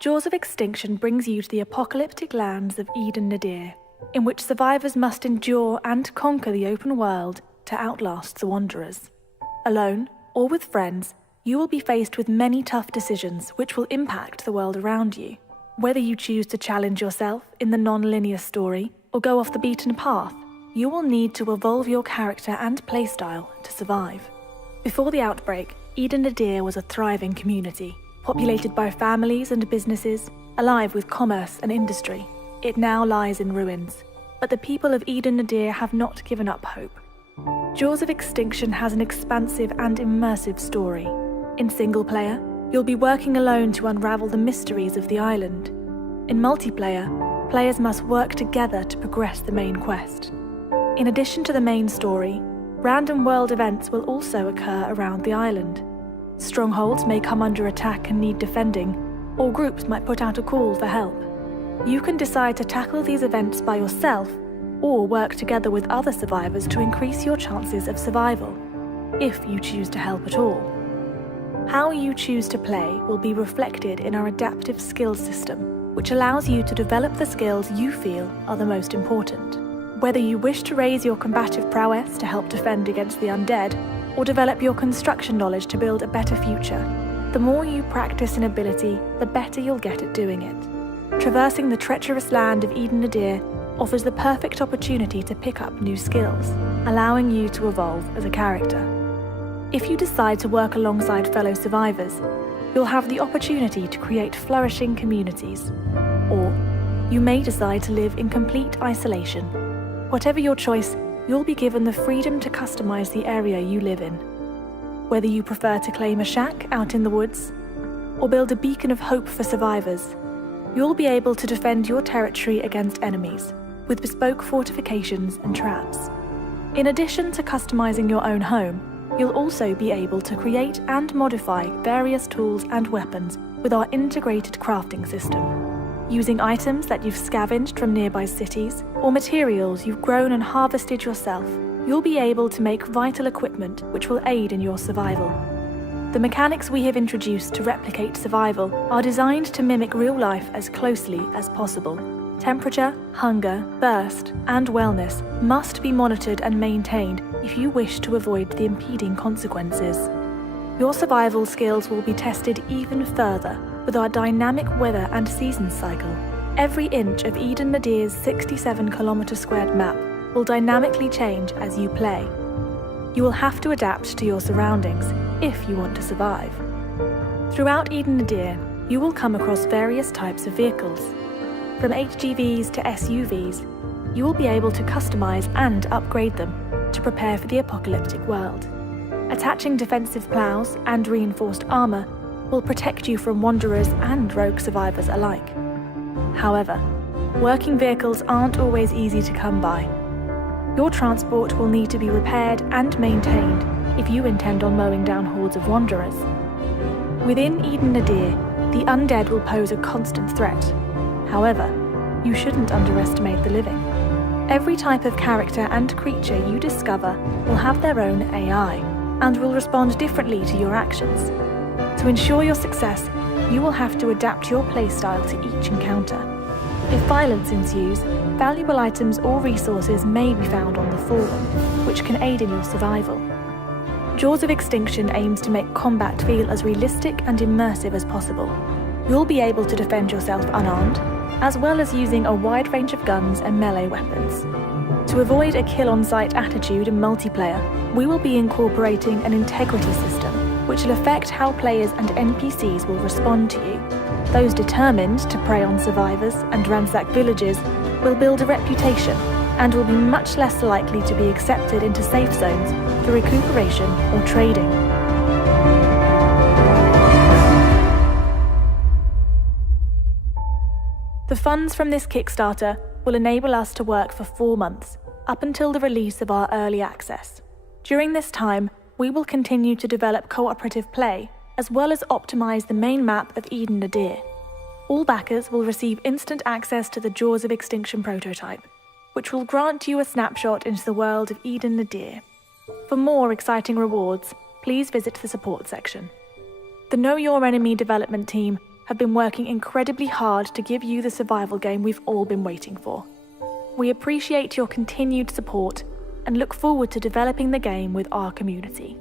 Jaws of Extinction brings you to the apocalyptic lands of Eden Nadir, in which survivors must endure and conquer the open world to outlast the Wanderers. Alone, or with friends, you will be faced with many tough decisions which will impact the world around you. Whether you choose to challenge yourself in the non-linear story or go off the beaten path, you will need to evolve your character and playstyle to survive. Before the outbreak, Eden Nadir was a thriving community, populated by families and businesses, alive with commerce and industry. It now lies in ruins, but the people of Eden Nadir have not given up hope. Jaws of Extinction has an expansive and immersive story. In single player, you'll be working alone to unravel the mysteries of the island. In multiplayer, players must work together to progress the main quest. In addition to the main story, random world events will also occur around the island. Strongholds may come under attack and need defending, or groups might put out a call for help. You can decide to tackle these events by yourself, or work together with other survivors to increase your chances of survival, if you choose to help at all. How you choose to play will be reflected in our adaptive skills system, which allows you to develop the skills you feel are the most important. Whether you wish to raise your combative prowess to help defend against the undead, or develop your construction knowledge to build a better future, the more you practice an ability, the better you'll get at doing it. Traversing the treacherous land of Eden Nadir offers the perfect opportunity to pick up new skills, allowing you to evolve as a character. If you decide to work alongside fellow survivors, you'll have the opportunity to create flourishing communities. Or you may decide to live in complete isolation. Whatever your choice, you'll be given the freedom to customize the area you live in. Whether you prefer to claim a shack out in the woods, or build a beacon of hope for survivors, you'll be able to defend your territory against enemies, with bespoke fortifications and traps. In addition to customizing your own home, you'll also be able to create and modify various tools and weapons with our integrated crafting system. Using items that you've scavenged from nearby cities, or materials you've grown and harvested yourself, you'll be able to make vital equipment which will aid in your survival. The mechanics we have introduced to replicate survival are designed to mimic real life as closely as possible. Temperature, hunger, thirst, and wellness must be monitored and maintained if you wish to avoid the impeding consequences. Your survival skills will be tested even further with our dynamic weather and seasons cycle. Every inch of Eden Nadir's 67-kilometre-squared map will dynamically change as you play. You will have to adapt to your surroundings if you want to survive. Throughout Eden Nadir, you will come across various types of vehicles. From HGVs to SUVs, you will be able to customize and upgrade them to prepare for the apocalyptic world. Attaching defensive plows and reinforced armor will protect you from wanderers and rogue survivors alike. However, working vehicles aren't always easy to come by. Your transport will need to be repaired and maintained if you intend on mowing down hordes of wanderers. Within Eden Nadir, the undead will pose a constant threat. However, you shouldn't underestimate the living. Every type of character and creature you discover will have their own AI and will respond differently to your actions. To ensure your success, you will have to adapt your playstyle to each encounter. If violence ensues, valuable items or resources may be found on the fallen, which can aid in your survival. Jaws of Extinction aims to make combat feel as realistic and immersive as possible. You'll be able to defend yourself unarmed, as well as using a wide range of guns and melee weapons. To avoid a kill-on-sight attitude in multiplayer, we will be incorporating an integrity system, which will affect how players and NPCs will respond to you. Those determined to prey on survivors and ransack villages will build a reputation and will be much less likely to be accepted into safe zones for recuperation or trading. The funds from this Kickstarter will enable us to work for 4 months, up until the release of our early access. During this time, we will continue to develop cooperative play, as well as optimize the main map of Eden Nadir. All backers will receive instant access to the Jaws of Extinction prototype, which will grant you a snapshot into the world of Eden Nadir. For more exciting rewards, please visit the support section. The Know Your Enemy development team have been working incredibly hard to give you the survival game we've all been waiting for. We appreciate your continued support and look forward to developing the game with our community.